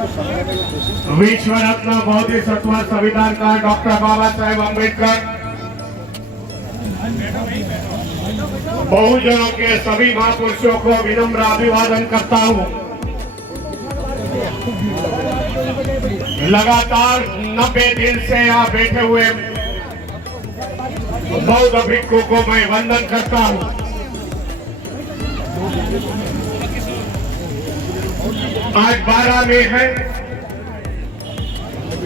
विश्व रत्न बोधिसत्व संविधान का डॉक्टर बाबा साहेब अम्बेडकर बहुजनों के सभी महापुरुषों को विनम्र अभिवादन करता हूं। लगातार 90 दिन से यहाँ बैठे हुए बौद्ध भिक्षु को मैं वंदन करता हूं। आज 12 मई है,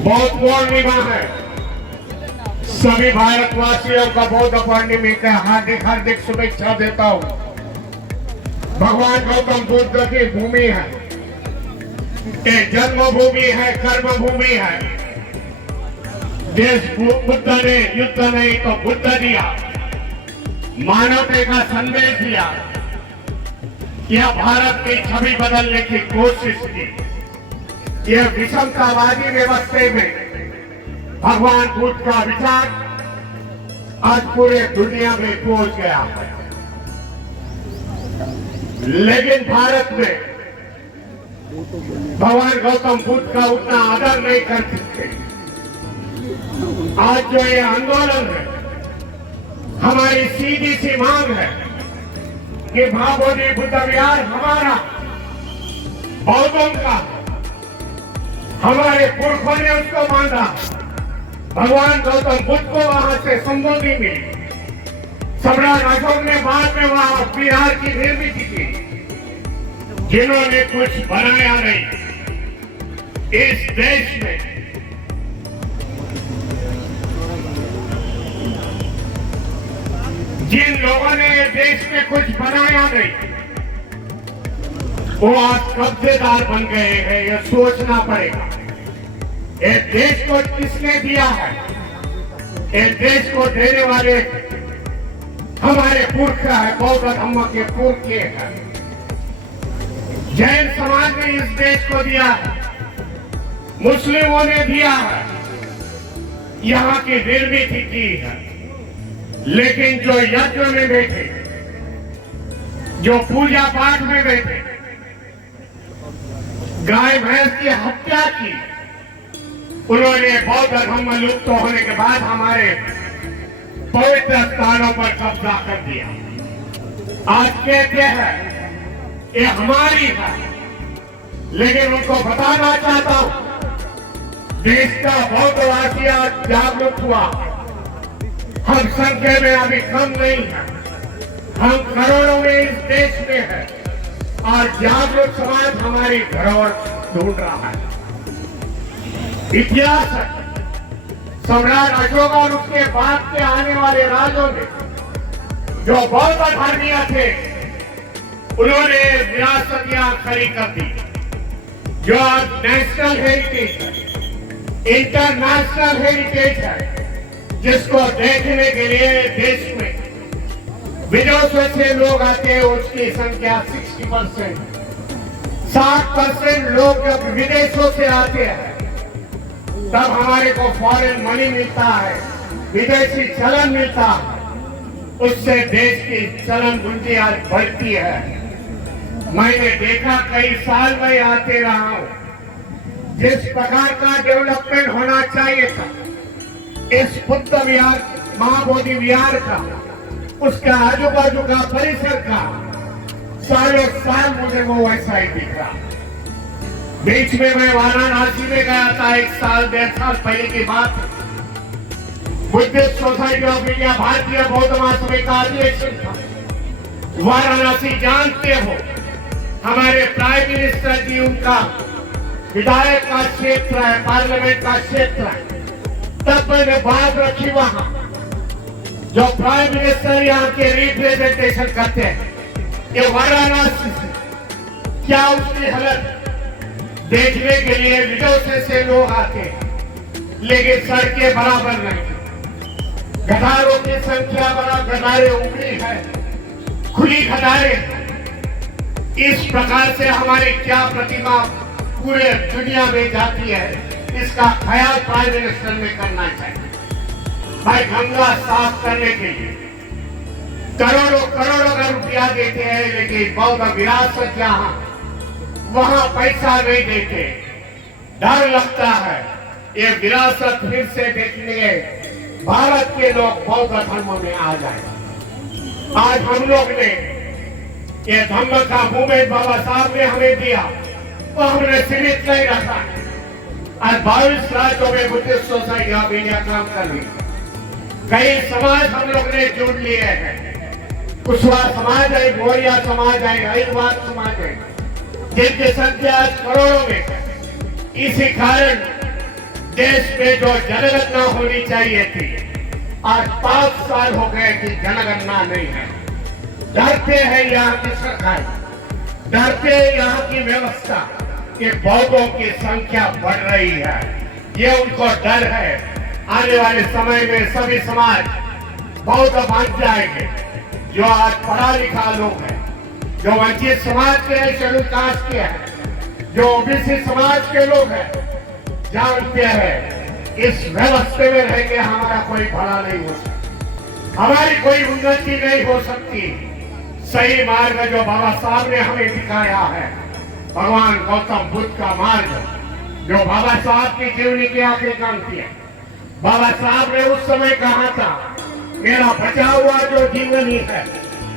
बौद्ध पूर्णिमा है। सभी भारतवासियों का बौद्ध पूर्णिमा का हार्दिक हार्दिक शुभेच्छा देता हूं। भगवान गौतम बुद्ध की भूमि है, ये जन्मभूमि है, कर्मभूमि है। देश बुद्ध ने युद्ध नहीं तो बुद्ध दिया, मानवता का संदेश दिया, यह भारत की छवि बदलने की कोशिश की। यह विषमतावादी व्यवस्था में भगवान बुद्ध का विचार आज पूरे दुनिया में पहुंच गया है, लेकिन भारत में भगवान गौतम बुद्ध का उतना आदर नहीं कर सकते। आज जो ये आंदोलन है, हमारी सीधी सी मांग है कि महाबोधि बुद्ध विहार हमारा बौद्धों का, हमारे पुरखों ने उसको बांधा। भगवान गौतम बुद्ध को वहां से संबोधि मिली। सम्राट अशोक ने बाद में वहां विहार की निर्मित की। जिन्होंने कुछ बनाया नहीं इस देश में, जिन लोगों ने देश में कुछ बनाया नहीं, वो आज कब्जेदार बन गए हैं। यह सोचना पड़ेगा, ये देश को किसने दिया है? ये देश को देने वाले हमारे पुरख है, बौद्ध धर्म के पुरख हैं। जैन समाज ने इस देश को दिया है, मुस्लिमों ने दिया है, यहाँ की निर्मित की है। लेकिन जो यज्ञ में बैठे, जो पूजा पाठ में बैठे, गाय भैंस की हत्या की, उन्होंने बौद्ध धर्म लुप्त होने के बाद हमारे पवित्र स्थानों पर कब्जा कर दिया। आज कहते हैं ये हमारी है, लेकिन उनको बताना चाहता हूं, देश का बौद्धवासी आज जागरूक हुआ। हम संख्या में अभी कम नहीं है, हम करोड़ों में इस देश में है और जागरूक समाज हमारी धरोहर ढूंढ रहा है। इतिहास है, सम्राट अशोक और उसके बाद के आने वाले राजों ने जो बौद्ध धर्मीय थे, उन्होंने विरासत यहाँ खड़ी कर दी। जो आज नेशनल हेरिटेज है, इंटरनेशनल हेरिटेज है, जिसको देखने के लिए देश में विदेशों से लोग आते हैं, उसकी संख्या 60%। 60% लोग जब विदेशों से आते हैं, तब हमारे को फॉरेन मनी मिलता है, विदेशी चलन मिलता है। उससे देश की चलन पूंजी आज बढ़ती है। मैंने देखा, कई साल में आते रहा हूं, जिस प्रकार का डेवलपमेंट होना चाहिए था इस बुद्ध विहार, महाबोधि विहार का, उसका आजू बाजू का परिसर का, सालों साल मुझे वो वैसा ही दिख रहा। बीच में मैं वाराणसी में गया था, 1 साल 1.5 साल पहले की बात है। बुद्धिस्ट सोसाइटी ऑफ इंडिया, भारतीय बौद्ध महासभा का अधिवेशन था। वाराणसी जानते हो, हमारे प्राइम मिनिस्टर जी, उनका विधायक का क्षेत्र है, पार्लियामेंट का क्षेत्र है। तब मैंने बात रखी वहां, जो प्राइम मिनिस्टर यहाँ के रिप्रेजेंटेशन करते हैं, ये वाराणसी से क्या उसकी हालत देखने के लिए विदेशों से लोग आते हैं, लेकिन सड़कें बराबर नहीं, गटारों की संख्या बराबर, गटारें उगड़ी है, खुली गटारें। इस प्रकार से हमारी क्या प्रतिमा पूरे दुनिया में जाती है, इसका ख्याल प्राइम मिनिस्टर ने करना चाहिए। भाई, गंगा साफ करने के लिए करोड़ों करोड़ों का रुपया देते हैं, लेकिन बौद्ध विरासत जहां, वहां पैसा नहीं देते। डर लगता है ये विरासत फिर से देखने भारत के लोग बौद्ध धर्म में आ जाए। आज हम लोग ने ये धम्म का मूवमेंट बाबा साहब ने हमें दिया तो हमने सीमित नहीं रखा। आज 22 राज्यों में बुद्धिस्ट सोसाइटी ऑफ इंडिया काम कर रही है। कई समाज हम लोग ने जोड़ लिए हैं। कुशवाहा समाज है, मौर्य समाज है, अहिरवाद समाज है, जिनकी संख्या आज करोड़ों में है। इसी कारण देश में जो जनगणना होनी चाहिए थी, आज 5 साल हो गए कि जनगणना नहीं है। डरते हैं यहाँ की सरकार, डरते हैं यहाँ की व्यवस्था कि बौद्धों की संख्या बढ़ रही है। ये उनको डर है। आने वाले समय में सभी समाज बौद्ध बन जाएंगे। जो आज पढ़ा लिखा लोग हैं, जो वंचित समाज के हैं, शेड्यूल कास्ट के हैं, जो ओबीसी समाज के लोग हैं, जानते हैं इस व्यवस्था में रह के हमारा कोई भला नहीं हो सकता, हमारी कोई उन्नति नहीं हो सकती। सही मार्ग जो बाबा साहब ने हमें दिखाया है, भगवान गौतम बुद्ध का मार्ग, जो बाबा साहब की जीवनी की आखिरी क्रांति है। बाबा साहब ने उस समय कहा था, मेरा बचा हुआ जो जीवनी है,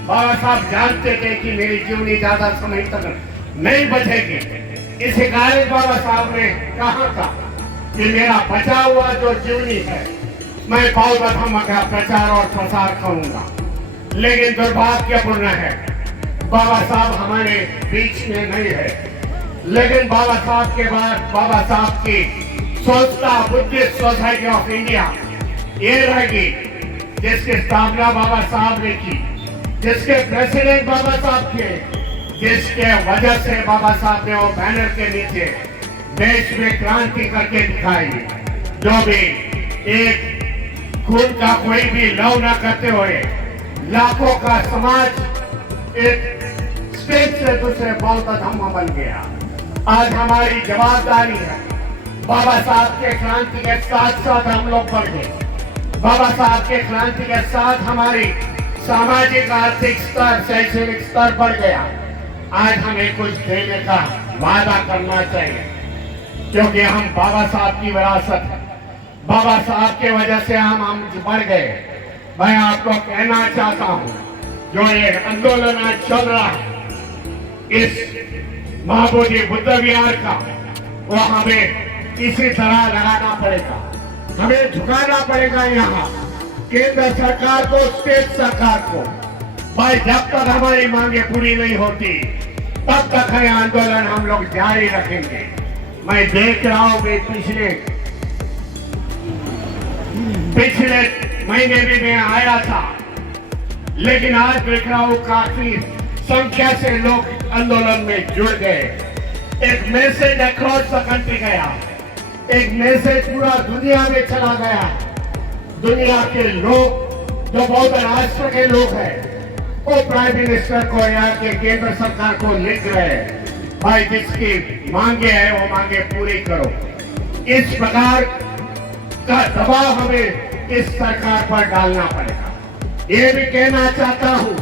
बाबा साहब जानते थे कि मेरी जीवनी ज्यादा समय तक नहीं बचेगी। इसी कारण बाबा साहब ने कहा था कि मेरा बचा हुआ जो जीवनी है, मैं बौद्ध धर्म का प्रचार और प्रसार करूंगा। लेकिन दुर्भाग्यपूर्ण है, बाबा साहब हमारे बीच में नहीं है। लेकिन बाबा साहब के बाद बाबा साहब की संस्था बुद्धिस्ट सोसाइटी ऑफ इंडिया ये रहेगी, जिसकी स्थापना बाबा साहब ने की, जिसके प्रेसिडेंट बाबा साहब थे, जिसके वजह से बाबा साहब ने वो बैनर के नीचे देश में क्रांति करके दिखाई। जो भी एक खून का कोई भी लव न करते हुए लाखों का समाज एक स्टेट से दूसरे बौद्ध धर्म बन गया। आज हमारी जवाबदारी है, बाबा साहब के क्रांति के साथ साथ हम लोग बढ़ गए। बाबा साहब के क्रांति के साथ हमारी सामाजिक आर्थिक स्तर शैक्षणिक स्तर बढ़ गया। आज हमें कुछ देने का वादा करना चाहिए, क्योंकि हम बाबा साहब की विरासत है। बाबा साहब के वजह से हम बढ़ गए। मैं आपको कहना चाहता हूँ, जो ये आंदोलन आज चल रहा है इस महाबोधि बुद्ध विहार का, वो हमें इसी तरह लगाना पड़ेगा, हमें झुकाना पड़ेगा। यहाँ केंद्र सरकार को, स्टेट सरकार को, भाई जब तक हमारी मांगे पूरी नहीं होती तब तक यह आंदोलन हम लोग जारी रखेंगे। मैं देख रहा हूँ पिछले महीने भी मैं आया था, लेकिन आज देख रहा हूँ काफी संख्या से लोग आंदोलन में जुड़ गए। एक मैसेज अक्रॉस द कंट्री गया, एक मैसेज पूरा दुनिया में चला गया। दुनिया के लोग, जो बौद्ध राष्ट्र के लोग हैं, वो प्राइम मिनिस्टर को या के केंद्र सरकार को लिख रहे हैं, भाई जिसकी मांगे है वो मांगे पूरी करो। इस प्रकार का दबाव हमें इस सरकार पर डालना पड़ेगा। ये भी कहना चाहता हूँ,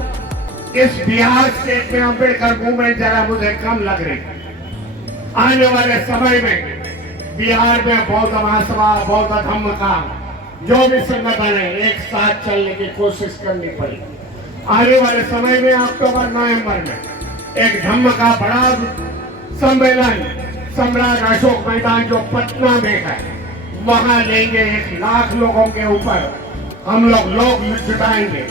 इस बिहार स्टेट में अम्बेडकर मूवमेंट जरा मुझे कम लग रही है। आने वाले समय में बिहार में बौद्ध महासभा, बौद्ध धम्म का जो भी संगठन है, एक साथ चलने की कोशिश करनी पड़ेगी। आने वाले समय में अक्टूबर नवंबर में एक धम्म का बड़ा सम्मेलन सम्राट अशोक मैदान जो पटना में है, वहां लेंगे। 1 लाख लोगों के ऊपर हम लोग जुटाएंगे,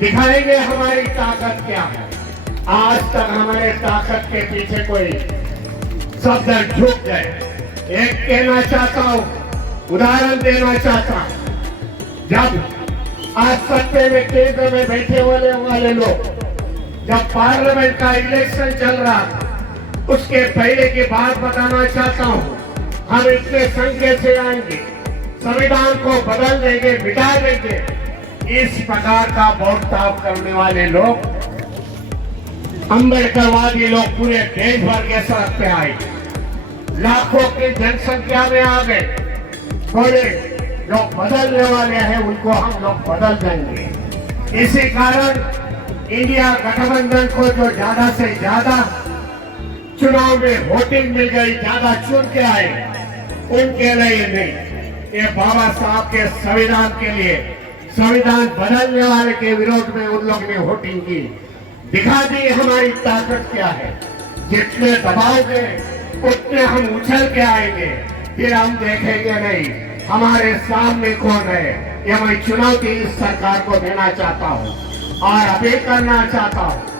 दिखाएंगे हमारी ताकत क्या है। आज तक हमारे ताकत के पीछे कोई शब्द झुक गए। एक कहना चाहता हूँ, उदाहरण देना चाहता हूँ, जब आज सत्ते में केंद्र में बैठे वाले लोग, जब पार्लियामेंट का इलेक्शन चल रहा था, उसके पहले की बात बताना चाहता हूँ। हम इतने संख्या से आएंगे, संविधान को बदल देंगे, मिटा देंगे। इस प्रकार का बर्ताव करने वाले लोग, अम्बेडकरवादी लोग पूरे देश भर के सड़क पे आएंगे, लाखों की जनसंख्या में आ गए। बोले जो बदलने वाले हैं उनको हम लोग बदल देंगे। इसी कारण इंडिया गठबंधन को जो ज्यादा से ज्यादा चुनाव में वोटिंग मिल गई, ज्यादा चुन के आए, उनके लिए नहीं, ये बाबा साहब के संविधान के लिए, संविधान बदलने वाले के विरोध में उन लोग ने वोटिंग की। दिखा दी हमारी ताकत क्या है। जितने दबाओगे उतने हम उछल के आएंगे, फिर हम देखेंगे नहीं हमारे सामने कौन है। ये मैं चुनौती इस सरकार को देना चाहता हूँ और अपील करना चाहता हूँ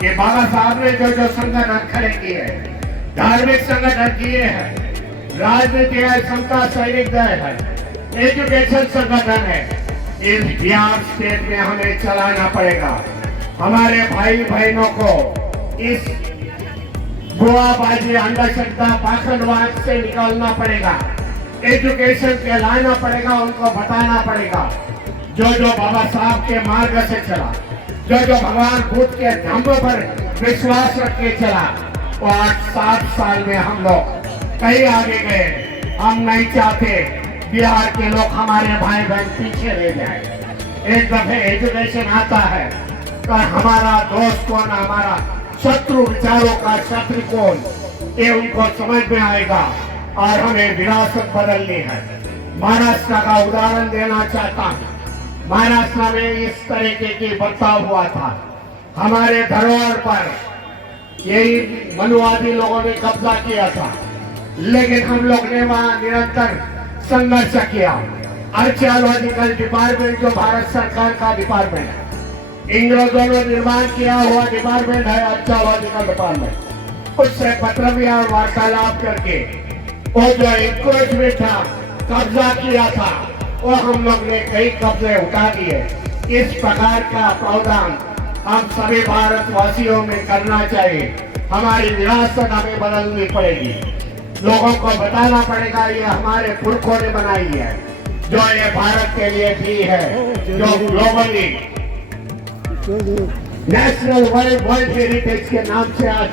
कि बाबा साहब ने जो जो संगठन खड़े किए, धार्मिक संगठन किए हैं, राजनीति है, समता सैनिक दल है, एजुकेशन संगठन है, इस बिहार स्टेट में हमें चलाना पड़ेगा। हमारे भाई बहनों को इस गोवाबाजी, अंधश्रद्धा, पाखंडवाद से निकालना पड़ेगा, एजुकेशन के लाना पड़ेगा, उनको बताना पड़ेगा। जो जो बाबा साहब के मार्ग से चला, जो जो भगवान बुद्ध के धम्म पर विश्वास रख के चला, वो 8-7 साल में हम लोग कहीं आगे गए। हम नहीं चाहते बिहार के लोग हमारे भाई बहन पीछे रह जाए। एक दफे एजुकेशन आता है तो हमारा दोस्त कौन, हमारा शत्रु, विचारों का शत्रु कौन, ये उनको समझ में आएगा और हमें विरासत बदलनी है। महाराष्ट्र का उदाहरण देना चाहता हूँ। महाराष्ट्र में इस तरीके की बर्ताव हुआ था। हमारे धरोहर पर यही मनुवादी लोगों ने कब्जा किया था, लेकिन हम लोग ने वहां निरंतर संघर्ष किया। आर्कियोलॉजिकल डिपार्टमेंट जो भारत सरकार का डिपार्टमेंट है, इंग्रजों ने निर्माण किया हुआ डिपार्टमेंट है आर्कियोलॉजिकल डिपार्टमेंट, उससे पत्र भी और वार्तालाप करके वो जो इंक्रोचमेंट था, कब्जा किया था, वो हम लोग ने कई कब्जे उठा दिए। इस प्रकार का प्रावधान हम सभी भारतवासियों में करना चाहिए। हमारी विरासत हमें बदलनी पड़ेगी। लोगों को बताना पड़ेगा ये हमारे पुरखों ने बनाई है, जो ये भारत के लिए भी है, जो ग्लोबली नेशनल वर्ल्ड हेरिटेज के नाम से आज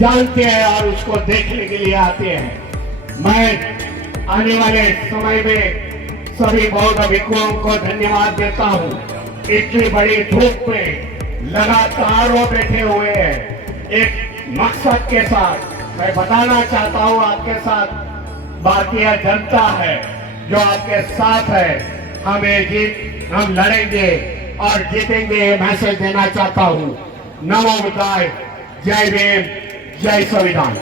जानते हैं और उसको देखने के लिए आते हैं। मैं आने वाले समय में सभी बौद्ध भिक्षुओं को धन्यवाद देता हूँ। इतनी बड़ी धूप में लगातार वो बैठे हुए हैं एक मकसद के साथ। मैं बताना चाहता हूँ आपके साथ भारतीय जनता है जो आपके साथ है। हम लड़ेंगे और जीतेंगे, ये मैसेज देना चाहता हूँ। नमो बुद्धाय, जय भीम, जय संविधान।